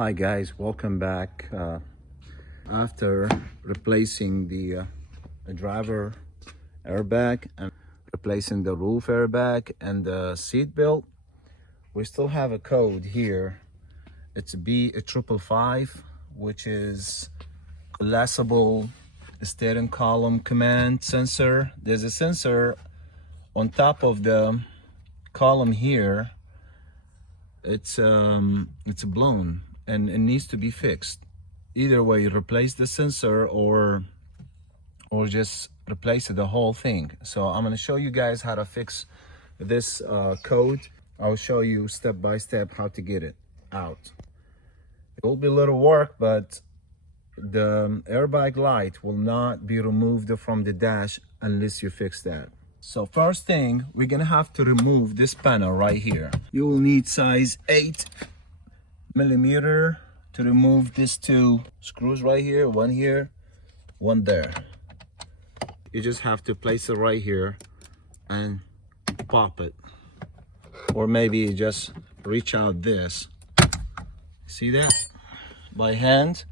Hi guys, welcome back. After replacing the driver airbag and replacing the roof airbag and the seat belt, we still have a code here. It's B0005, which is collapsible steering column command sensor. There's a sensor on top of the column here. It's blown and it needs to be fixed. Either way, replace the sensor or just replace the whole thing. So I'm going to show you guys how to fix this code. I'll show you step by step how to get it out. It will be a little work, but the airbag light will not be removed from the dash unless you fix that. So first thing, we're gonna have to remove this panel right here. You will need size 8mm to remove these two screws right here, one there. You just have to place it right here and pop it, or maybe just reach out this. See that? By hand,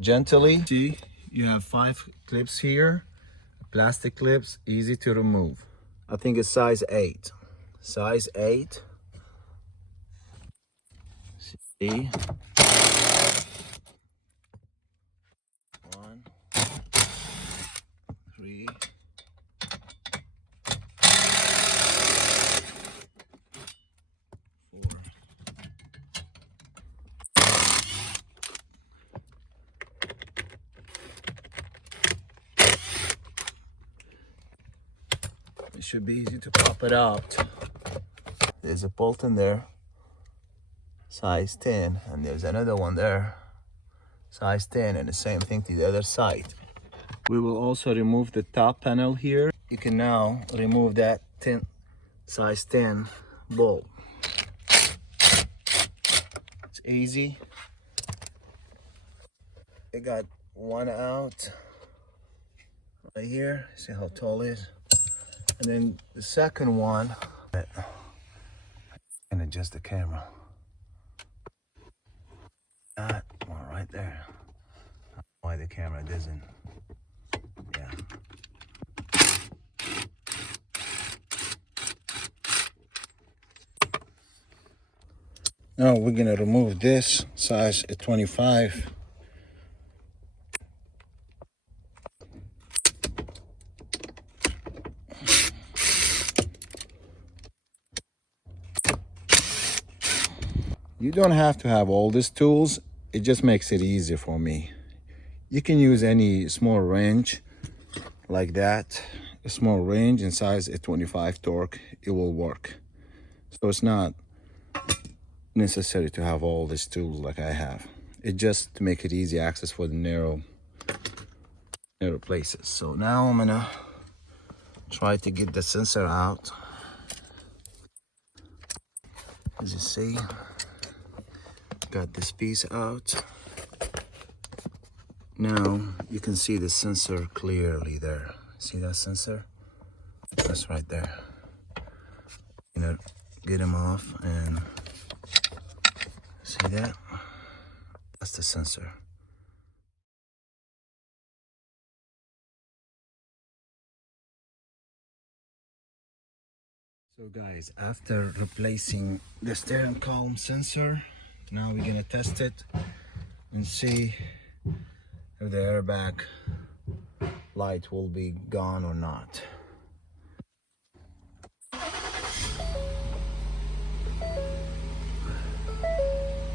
gently. See, you have 5 clips here, plastic clips, easy to remove. I think it's size 8. Size 8. See? 1, 3. 4. It should be easy to pop it out. There's a bolt in there, size 10, and there's another one there, size 10, and the same thing to the other side. We will also remove the top panel here. You can now remove that size 10 bolt. It's easy. I got one out right here. See how tall it is? And then the second one, and adjust the camera. That one right there. Why the camera doesn't? Yeah. Now we're gonna remove this size 25. You don't have to have all these tools. It just makes it easier for me. You can use any small wrench like that. A small wrench in size 25 torque, it will work. So it's not necessary to have all these tools like I have. It just to make it easy access for the narrow places. So now I'm gonna try to get the sensor out. As you see, got this piece out. Now you can see the sensor clearly there. See that sensor? That's right there. You know, get them off and see that? That's the sensor. So guys, after replacing the steering column sensor, now we're gonna test it and see if the airbag light will be gone or not.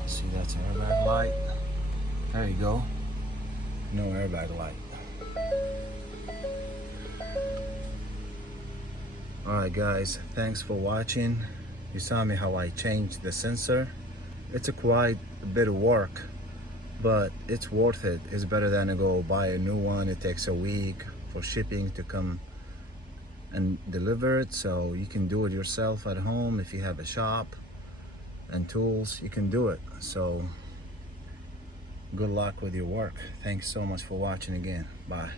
See, that's airbag light. There you go. No airbag light. Alright guys, thanks for watching. You saw me how I changed the sensor. It's quite a bit of work, but it's worth it. It's better than to go buy a new one. It takes a week for shipping to come and deliver it. So you can do it yourself at home. If you have a shop and tools, you can do it. So good luck with your work. Thanks so much for watching again. Bye.